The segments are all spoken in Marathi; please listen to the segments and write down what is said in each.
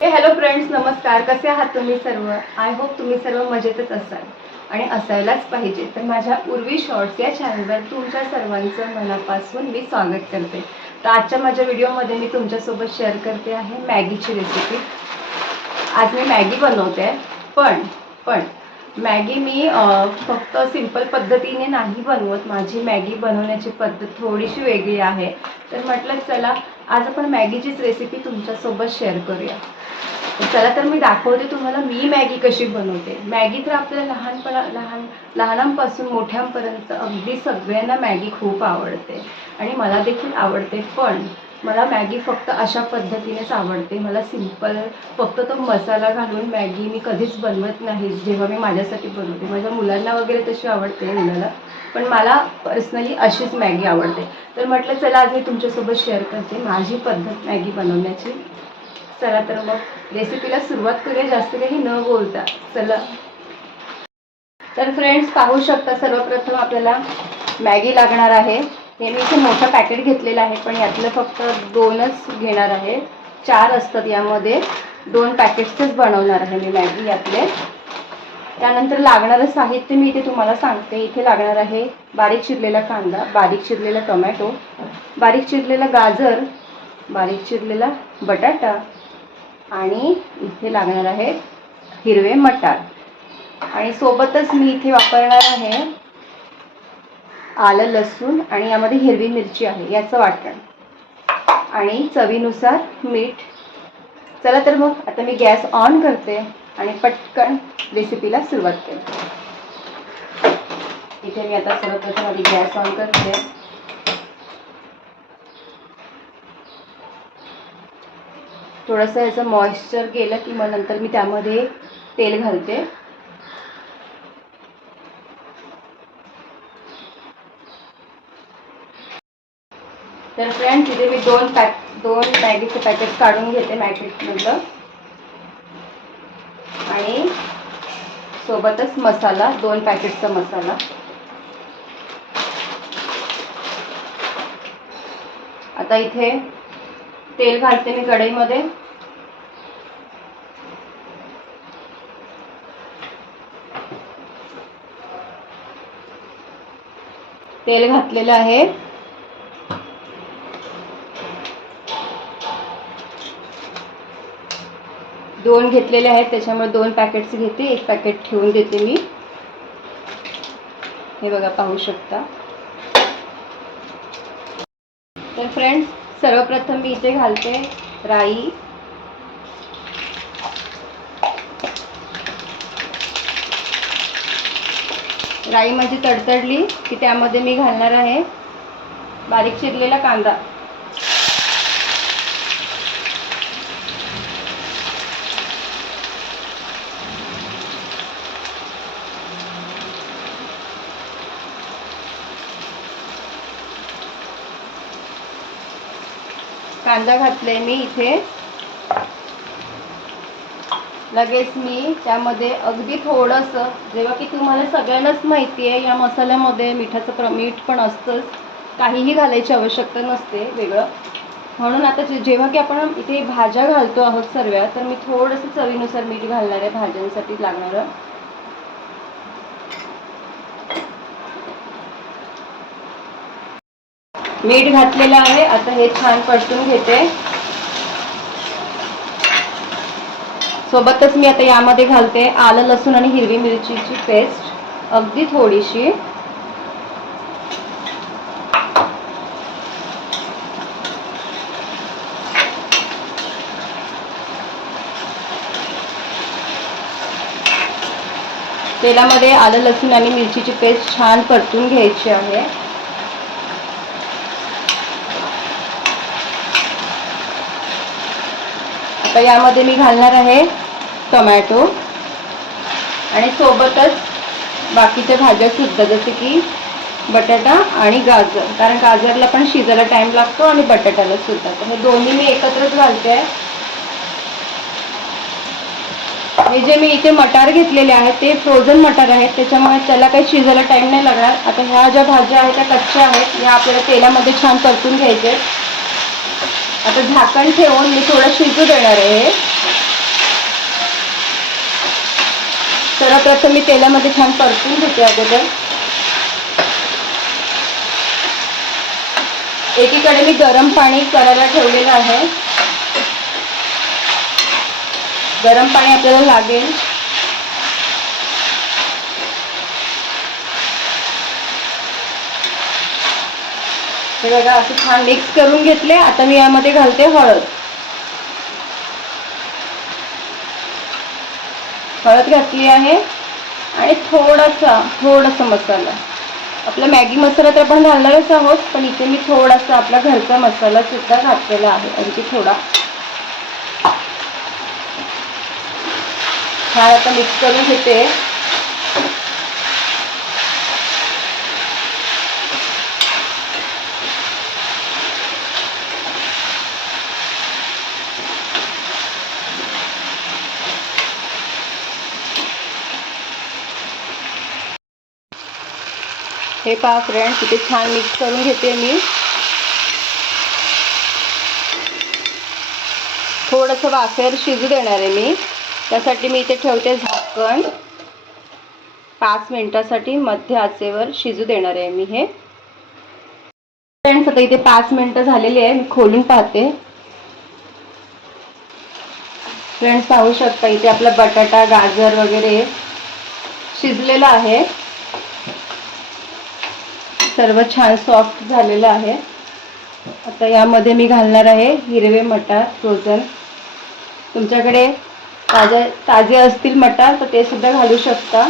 हे हॅलो फ्रेंड्स नमस्कार. कसे आहात तुम्ही सर्व? आय होप तुम्ही सर्व मजेतच असाल आणि असायलाच पाहिजे. तर माझ्या उर्वी शॉर्ट्स या चॅनलवर तुमच्या सर्वांचं मनापासून मी स्वागत करते. तर आजच्या माझ्या व्हिडिओमध्ये मी तुमच्यासोबत शेअर करते आहे मॅगीची रेसिपी आज मी मॅगी बनवते पण पण मॅगी मी फक्त सिंपल पद्धतीने नाही बनवत. माझी मॅगी बनवण्याची पद्धत थोडीशी वेगळी आहे. तर म्हटलं चला आज आपण मॅगीचीच रेसिपी तुमच्यासोबत शेअर करूया. चला तर मी दाखवते तुम्हाला मी मॅगी कशी बनवते. मॅगी तर आपल्या लहानपणा लहान लहानांपासून मोठ्यांपर्यंत अगदी सगळ्यांना मॅगी खूप आवडते. आणि मला देखील आवडते पण मला मॅगी फक्त अशा पद्धतीनेच आवडते. मला सिंपल फक्त तो मसाला घालून मॅगी मी कधीच बनवत नाही जेव्हा मी माझ्यासाठी बनवते. माझ्या मुलांना वगैरे तशी आवडते मुलाला पण मला पर्सनली अशीच मॅगी आवडते. तर म्हटलं चला आज मी तुमच्यासोबत शेअर करते माझी पद्धत मॅगी बनवण्याची. चला तर मग रेसिपीला सुरुवात करूया. जास्त काही न बोलता. चला. तर फ्रेंड्स पाहू शकता सर्वप्रथम आपल्याला मॅगी लागणार आहे. हे मी इथे मोठं पॅकेट घेतलेलं आहे पण यातलं फक्त दोनच घेणार आहे. चार असतात यामध्ये. दोन पॅकेट्सच बनवणार आहे मी मॅगी यातले. त्यानंतर लागणारं साहित्य मी इथे तुम्हाला सांगते. इथे लागणार आहे बारीक चिरलेला कांदा बारीक चिरलेला टोमॅटो बारीक चिरलेला गाजर बारीक चिरलेला बटाटा आणि इथे लागणार आहे हिरवे मटार. आणि सोबतच मी इथे वापरणार आहे आलं लसूण आणि यामध्ये हिरवी मिरची आहे याचं वाटण. आणि चवीनुसार मीठ. चला तर मग आता मी गॅस ऑन करते आणि पटकन रेसिपीला सुरुवात करते इथे मी आता सर्वप्रथम आधी गॅस ऑन करते. थोडंसं याचं मॉइश्चर गेलं की मग नंतर मी त्यामध्ये तेल घालते. तर फ्रेंड्स इथे मी दोन पॅक दोन मॅगीचे पॅकेट काढून घेते मॅगीमधलं आणि सोबतच मसाला दोन पॅकेटचा मसाला. आता इथे तेल घालते मी कढईमध्ये. तेल घातलेलं आहे. दोन घेतलेले आहेत त्याच्यामुळे दोन पॅकेट्स घेते. एक पॅकेट ठेवून देते मी. हे बघा पाहू शकता. तर फ्रेंड्स सर्वप्रथम मी इथे घालते राई. राई माझी तडतडली की त्यामध्ये मी घालणार आहे बारीक चिरलेला कांदा. कांदा घातलाय मी इथे. लगेच मी त्यामध्ये अगदी थोडंसं जेव्हा की तुम्हाला सगळ्यांनाच माहिती आहे या मसाल्यामध्ये मिठाचं प्र मीठ पण असतंच. काहीही घालायची आवश्यकता नसते वेगळं. म्हणून आता जे- जेव्हा की आपण इथे भाज्या घालतो आहोत सर्व्या तर मी थोडंसं चवीनुसार मीठ घालणार आहे भाज्यांसाठी लागणारं. मीठ घातलेलं आहे. आता हे छान परतून घेते. सोबतच मी आता यामध्ये घालते आलं लसूण आणि हिरवी मिरचीची पेस्ट. अगदी थोडीशी. तेलामध्ये आलं लसूण आणि मिरचीची पेस्ट छान परतून घ्यायची आहे. आता यामध्ये मी घालणार आहे टोमॅटो. आणि सोबतच बाकीच्या भाज्या सुद्धा जसे की बटाटा आणि गाजर. कारण गाजरला पण शिजायला टाइम लागतो आणि बटाट्याला सुद्धा. तर हे दोन्ही मी एकत्रच घालते. हे जे मी इथे मटार घेतलेले आहेत ते फ्रोझन मटार आहेत. त्याच्यामुळे त्याला काही शिजायला टाइम नाही लागणार. आता ह्या ज्या भाज्या आहेत त्या कच्च्या आहेत. ह्या आपल्याला तेलामध्ये छान परतून घ्यायचे आता झाकण ठेवून मी थोडं शिजू देणार आहे. सर्वप्रथम मी तेलामध्ये छान परतून घेते अगोदर. एकीकडे मी गरम पाणी करायला ठेवलेलं आहे. गरम पाणी आपल्याला लागेल. हे बघा असं छान मिक्स करून घेतले. आता मी यामध्ये घालते हळद. हळद घातली आहे. आणि थोडासा थोडासा मसाला. आपला मॅगी मसाला तर आपण घालणारच आहोत पण इथे मी थोडासा आपला घरचा मसाला सुद्धा घातलेला आहे. आणखी थोडा. हा आता मिक्स करून घेते. हे पहा फ्रेंड्स इथे छान मिक्स करून घेते मी. थोडंसं वाफेवर शिजू देणार आहे मी. त्यासाठी मी इथे ठेवते झाकण. पाच मिनटासाठी मध्य आचेवर शिजू देणार आहे मी हे. फ्रेंड्स आता इथे पाच मिनटं झालेली आहे मी खोलून पाहते. फ्रेंड्स पाहू शकता इथे आपला बटाटा गाजर वगैरे शिजलेला आहे. सर्व छान सॉफ्ट झालेलं आहे. आता यामध्ये मी घालणार आहे हिरवे मटार फ्रोझन तुमच्याकडे ताजे ताजे असतील मटार तर ते सुद्धा घालू शकता.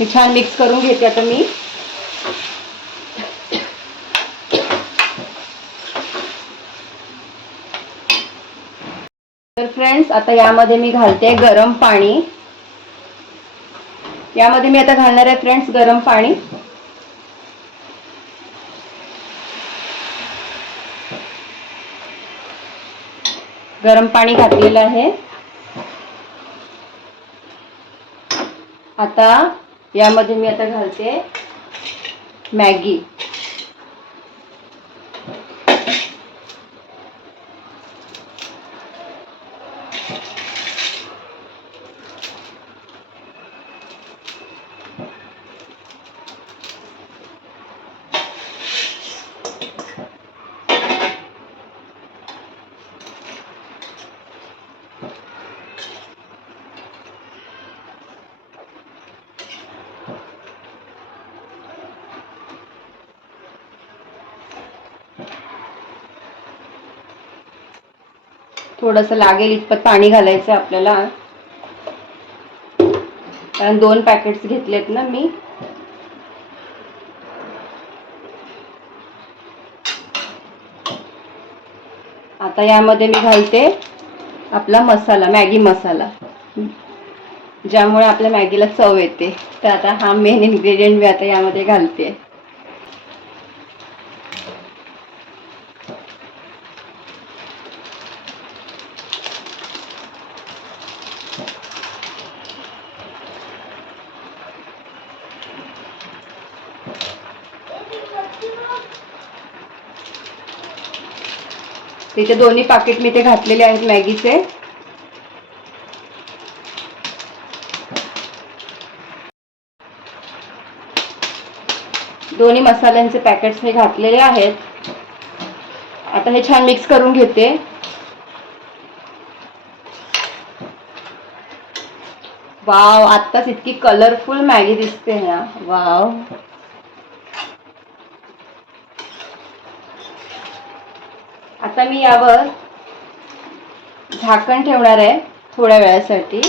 मी छान मिक्स करून घेते आता मी. तर फ्रेंड्स आता यामध्ये मी घालते गरम पाणी. यामध्ये मी आता घालणार आहे फ्रेंड्स गरम पाणी. गरम पाणी घातलेलं आहे. आता यामध्ये मी आता घालते मॅगी. थोडंसं लागेल इतपत पाणी घालायचं आपल्याला. कारण दोन पॅकेट्स घेतलेत ना मी. आता यामध्ये मी घालते आपला मसाला मॅगी मसाला. ज्यामुळे आपल्या मॅगीला चव येते. तर आता हा मेन इन्ग्रेडियंट मी आता यामध्ये घालते. तिथे दोन्ही पाकिट मी ते घातलेले आहेत मॅगीचे. दोन्ही मसाल्यांचे पॅकेट्स मी घातलेले आहेत. आता हे छान मिक्स करून घेते. वाव आत्ताच इतकी कलरफुल मॅगी दिसते ना. वाव. आता मी यावर झाकण ठेवणार आहे थोड्या वेळासाठी.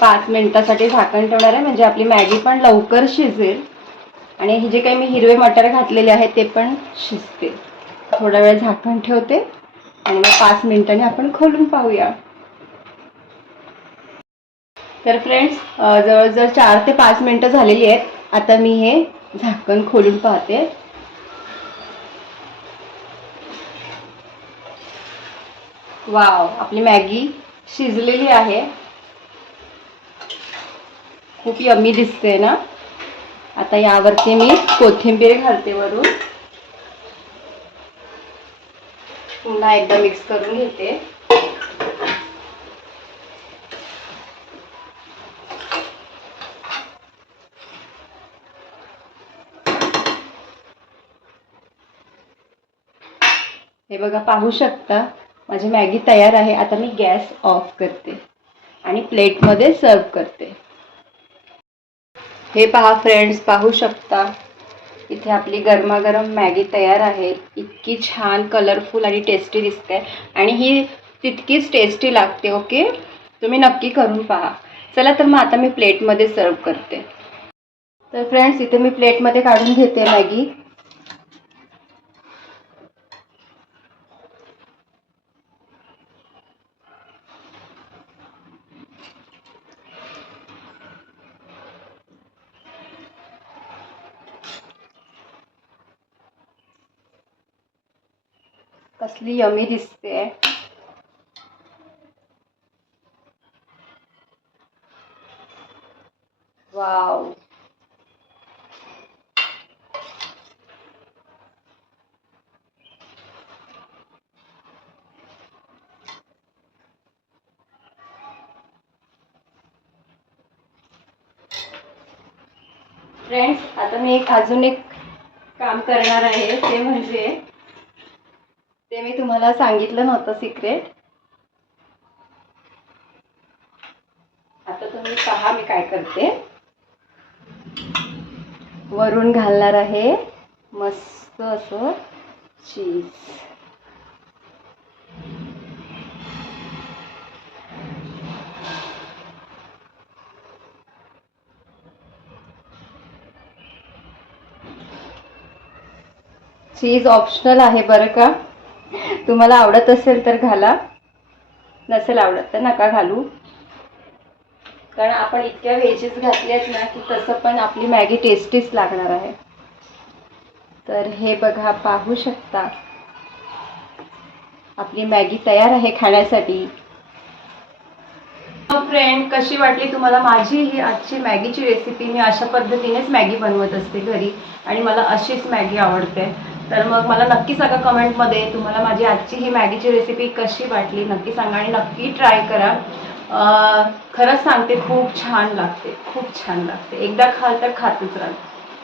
पाच मिनिटासाठी झाकण ठेवणार आहे म्हणजे आपली मॅगी पण लवकर शिजेल. आणि हे जे काही मी हिरवे मटार घातलेले आहेत ते पण शिजते थोडा वेळ झाकण ठेवते आणि मग पाच मिनिटांनी आपण खोलून पाहूया. तर फ्रेंड्स जवळजवळ चार ते पाच मिनिटं झालेली आहेत. आता मी हे झाकण खोलून पाहते. वाव आपली मॅगी शिजलेली आहे. खूप यमी दिसते ना? आता यावरती मी कोथिंबीर घालते वरून. पुन्हा एकदा मिक्स करून घेते. हे बघा पाहू शकता? माझी मॅगी तयार आहे आता मी गॅस ऑफ करते आणि प्लेटमध्ये सर्व करते. हे पहा फ्रेंड्स पाहू शकता. इथे आपली गरमागरम मॅगी तयार आहे. इतकी छान कलरफुल आणि टेस्टी दिसते. आणि ही तितकीच टेस्टी लागते ओके तुम्ही नक्की करून पहा. चला तर मग आता मी प्लेटमध्ये सर्व करते. तर फ्रेंड्स इथे मी प्लेटमध्ये काढून घेते मॅगी. कसली यमी दिसते. वाव. फ्रेंड्स आता मी एक अजून एक काम करणार आहे ते म्हणजे ते मी तुम्हाला सांगितलं नव्हतं सिक्रेट आता तुम्ही पहा मी काय करते. वरून घालणार आहे मस्त असं चीज चीज ऑप्शनल आहे बरं का? तुम्हाला आवडत असेल तर घाला. नसेल आवडत तर नका घालू. कारण आपण इतक्या व्हेजेस घातल्यात ना की तसं पण आपली मॅगी टेस्टीच लागणार आहे. तर हे बघा पाहू शकता. आपली मॅगी तयार आहे खाण्यासाठी. फ्रेंड कशी वाटली तुम्हाला माझी ही आजची मॅगीची रेसिपी मी अशा पद्धतीनेच मॅगी बनवत असते घरी आणि मला अशीच मॅगी आवडते. तर मग मला नक्की सांगा कमेंटमध्ये तुम्हाला माझी आजची ही मॅगीची रेसिपी कशी वाटली? नक्की सांगा आणि नक्की ट्राय करा. खरंच सांगते खूप छान लागते खूप छान लागते. एकदा खाल तर खातच राहाल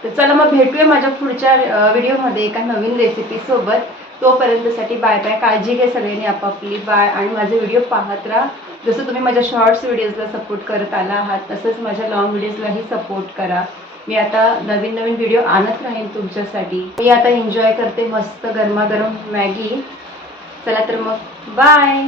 तर चला मग भेटूया माझ्या पुढच्या व्हिडिओमध्ये एका नवीन रेसिपीसोबत तोपर्यंतसाठी बाय बाय काळजी घ्या सगळ्यांनी आपापली. बाय आणि माझे व्हिडिओ पाहत राहा. जसं तुम्ही माझ्या शॉर्ट्स व्हिडिओजला सपोर्ट करत आला आहात तसंच माझ्या लॉंग व्हिडिओजलाही सपोर्ट करा. मी आता नवीन नवीन व्हिडिओ आणत राहीन तुमच्यासाठी. मी आता एन्जॉय करते मस्त गरमागरम मॅगी. चला तर मग बाय